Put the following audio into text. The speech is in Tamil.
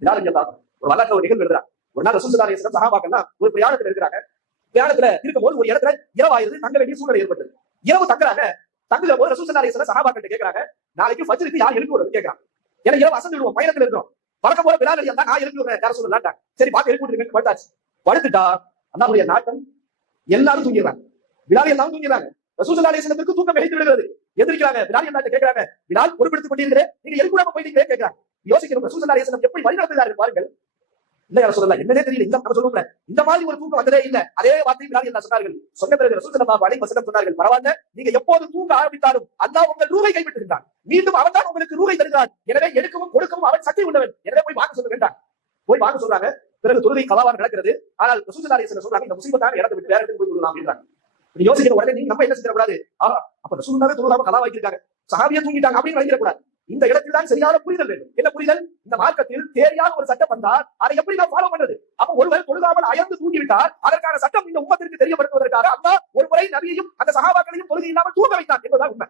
பிலால் ரலியல்லாஹு ஒரு வரலாற்று ஒரு நிகழ்வு எழுதுறாங்க. ஒரு நாள் ரசூல் ஸல்லல்லாஹு அலைஹி வஸல்லம் சஹாபாக்கள்லாம் ஒரு பிரயாணத்துல இருக்கிறாங்க. பிரயாணத்துல இருக்கும்போது ஒரு இடத்துல இரவாயிருது, தங்க வேண்டிய சூழ்நிலை ஏற்பட்டது. இரவு தங்குறாங்க. தங்குற போது ரசூல் ஸல்லல்லாஹு அலைஹி வஸல்லம் சஹாபாக்கிட்ட கேக்குறாங்க, நாளைக்கு ஃபஜ்ருக்கு யார் எழுப்பி விடுறது கேக்குறாங்க. ஏன்னா இரவு அசந்து விடுவோம், பயணத்துல இருக்கிறோம். வழக்கம் போல பிலால் ரலியல்லாஹு நான் எழுப்பி விடுறேன் யார சொல்லலாம்ட்டாங்க. சரி பாத்து எழுப்பி விட்டுருங்க படுத்தாச்சு. படுத்துட்டா அல்லாஹ்வுடைய நாட்டம் எல்லாரும் தூங்கிடுறாங்க. பிலால் எல்லாம் தூங்கிடுறாங்க. ரசூல் ஸல்லல்லாஹு அலைஹி வஸல்லத்துக்கு தூக்கம் வெடித்து விடுகிறது. எந்திரிக்கிறாங்க. பிலால் என்ன கேக்குறாங்க, பிலால் பொறுப்பெடுத்துக் கொண்டிருக்கிறேன், நீங்க எழுப்பிடாம போயிட்டீங்களே கேக்குறாங்க. யோசிக்கணும் ரசூல் ஸல்லல்லாஹு அலைஹி வஸல்லம் எப்படி வழி நடத்துகிறார்கள் பாருங்கள். இல்ல யார சொல்லலாம் என்னன்னே தெரியல. இந்த நம்ம சொல்லுவோம்ல, இந்த மாதிரி ஒரு தூக்கம் வந்ததே இல்ல. அதே வார்த்தை பிலால் என்ன சொன்னார்கள். சொன்ன பிறகு ரசூல் ஸல்லல்லாஹு அலைஹி வஸல்லம் சொன்னார்கள், பரவாயில்லை, நீங்க எப்போது தூங்க ஆரம்பித்தாலும் அல்லாஹ் உங்கள் ரூஹை கைவிட்டுகிறான். மீண்டும் அவன் தான் உங்களுக்கு ரூஹை தருகிறான். எனவே எடுக்கவும் கொடுக்கவும் அவன் சக்தி உள்ளவன். எனவே போய் வாங்க சொல்லுங்க. போய் வாங்க சொல்றாங்க. பிறகு தொழுகை கலாவாக நடக்கிறது. ஆனால் ரசூல் ஸல்லல்லாஹு அலைஹி வஸல்லம் சொல்றாங்க, இந்த முசீபத்தான இடத்தை விட்டு வேற இடத்துக்கு போய் தொழலாம் அப்படின்றாங்க. யோசிக்கிற உடனே நீங்க நம்ம என்ன செஞ்சிடக்கூடாது, அப்ப ரசூலுல்லாஹே தொழுகாம கலா வைக்கிறாங்க, சஹாபியா தூங்கிட்டாங்க அப்படின்னு நினைக்கக்கூடாது. இந்த இடத்தில் தான் சரியான புரிதல் வேண்டும். என்ன புரிதல்? இந்த மார்க்கத்தில் தேவையான ஒரு சட்டம் வந்தால் அதை எப்படி நான் ஃபாலோ பண்றது? அப்ப ஒருவர் தொழுகாமல் அயர்ந்து தூங்கிவிட்டால் அதற்கான சட்டம் இந்த உம்மத்திற்கு தெரியப்படுத்துவதற்காக அல்லாஹ் ஒரு முறை நபியையும் அந்த சஹாபாக்களையும் தொழுகை இல்லாமல் தூங்க வைத்தான் என்பதுதான் உண்மை.